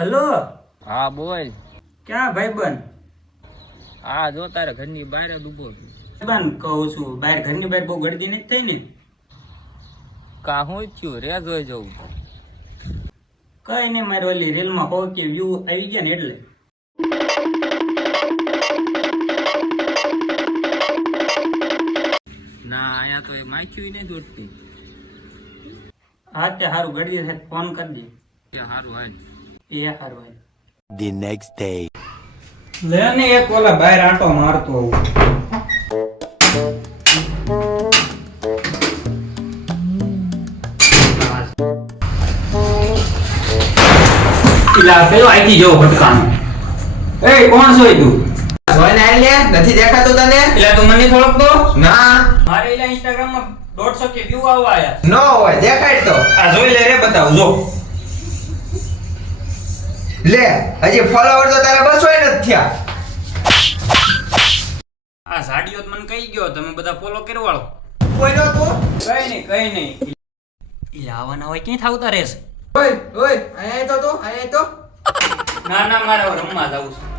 Hello. હા બોલ. ક્યાં ભાઈબંધ? હા જો તારે ઘરની બહાર જ ઉભો છું. ભાઈબંધ કહું છું, બહાર ઘરની બહાર બહુ ગળદી નથી થઈ ને? કા હું થયું રે જોઈ જવું. કઈ નહીં, મારી ઓલી રીલમાં કહો કે વ્યૂ આવી ગયા ને એટલે. ના અહીંયા તો એ માખ્યું નહીં દોડતી. હા તે સારું, ગળદી થાય ફોન કરી દે. એ સારું હાલ. એ સારું ભાઈ. The next day. લે ને એક ઓલા બહાર આંટો મારતો આવું. ઇલા પેલો આઈથી જો ભટકાનો. એ કોણ છો તું? જોઈને આઈ લે, નથી દેખાતું તને? એટલે તું મને થોડોક તો ના, મારે ઇલા ઇન્સ્ટાગ્રામ માં 150 કે વ્યૂ આવવા આયા. નો હોય, દેખાડ તો. આ જોઈ લે રે, બતાવ જો. લે, હજી ફોલોવર તો તારા 200 ય નથી થયા. આ સાડીઓ મને કહી ગયો, તમે બધા ફોલો કરવાળો. કોઈ નો તું? કઈ નહીં. ઇલા આવવાના હોય ક્યાં થાવતા રહેશે? ઓય, ઓય, અહીંયા તો તું, અહીંયા તો. ના મારે હવે રમવા જાવું છે.